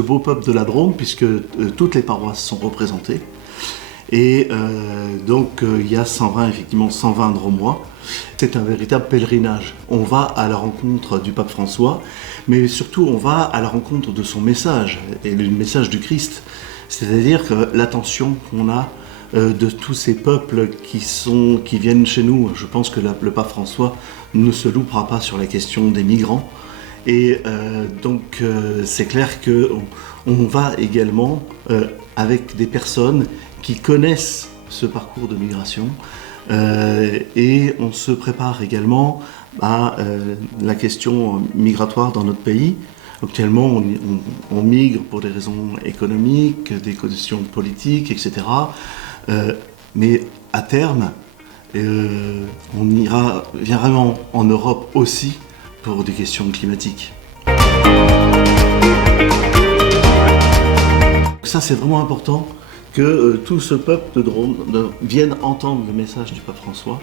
ce beau peuple de la Drôme, puisque toutes les paroisses sont représentées. Et donc il y a effectivement 120 Dromois. C'est un véritable pèlerinage. On va à la rencontre du pape François, mais surtout on va à la rencontre de son message, et le message du Christ. C'est-à-dire que l'attention qu'on a de tous ces peuples qui viennent chez nous. Je pense que le pape François ne se loupera pas sur la question des migrants. Et donc c'est clair qu'on va également avec des personnes qui connaissent ce parcours de migration et on se prépare également à la question migratoire dans notre pays. Actuellement, on migre pour des raisons économiques, des questions politiques, etc. Mais à terme, on ira vraiment en Europe aussi pour des questions climatiques. Ça, c'est vraiment important que tout ce peuple de Drôme vienne entendre le message du pape François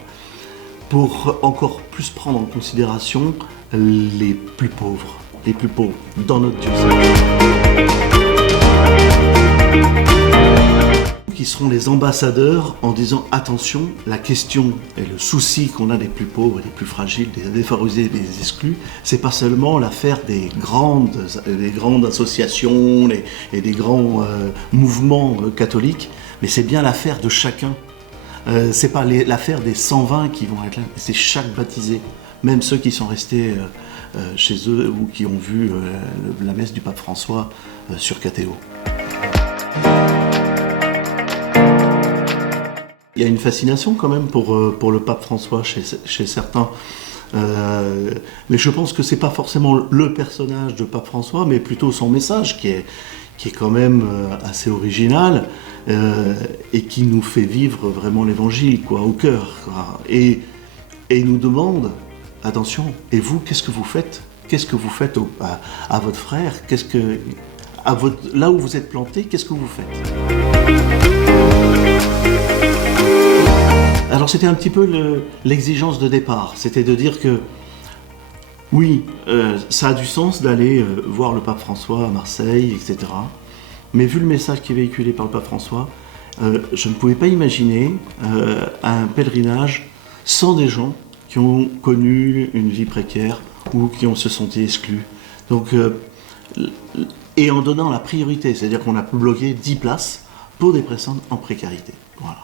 pour encore plus prendre en considération les plus pauvres dans notre diocèse. Qui seront les ambassadeurs en disant attention, la question et le souci qu'on a des plus pauvres, des plus fragiles, des défavorisés, des exclus, c'est pas seulement l'affaire des grandes associations et des grands mouvements catholiques, mais c'est bien l'affaire de chacun. C'est pas l'affaire des 120 qui vont être là, c'est chaque baptisé, même ceux qui sont restés chez eux ou qui ont vu la messe du pape François sur KTO. Il y a une fascination quand même pour le pape François chez certains. Mais je pense que c'est pas forcément le personnage de pape François, mais plutôt son message qui est quand même assez original et qui nous fait vivre vraiment l'évangile au cœur. Et il nous demande, attention, et vous, qu'est-ce que vous faites ? Qu'est-ce que vous faites à votre frère ? Là où vous êtes planté, qu'est-ce que vous faites ? Alors c'était un petit peu l'exigence de départ, c'était de dire que oui, ça a du sens d'aller voir le pape François à Marseille, etc. Mais vu le message qui est véhiculé par le pape François, je ne pouvais pas imaginer un pèlerinage sans des gens qui ont connu une vie précaire ou qui ont se senti exclus. Donc, et en donnant la priorité, c'est-à-dire qu'on a bloqué 10 places pour des personnes en précarité. Voilà.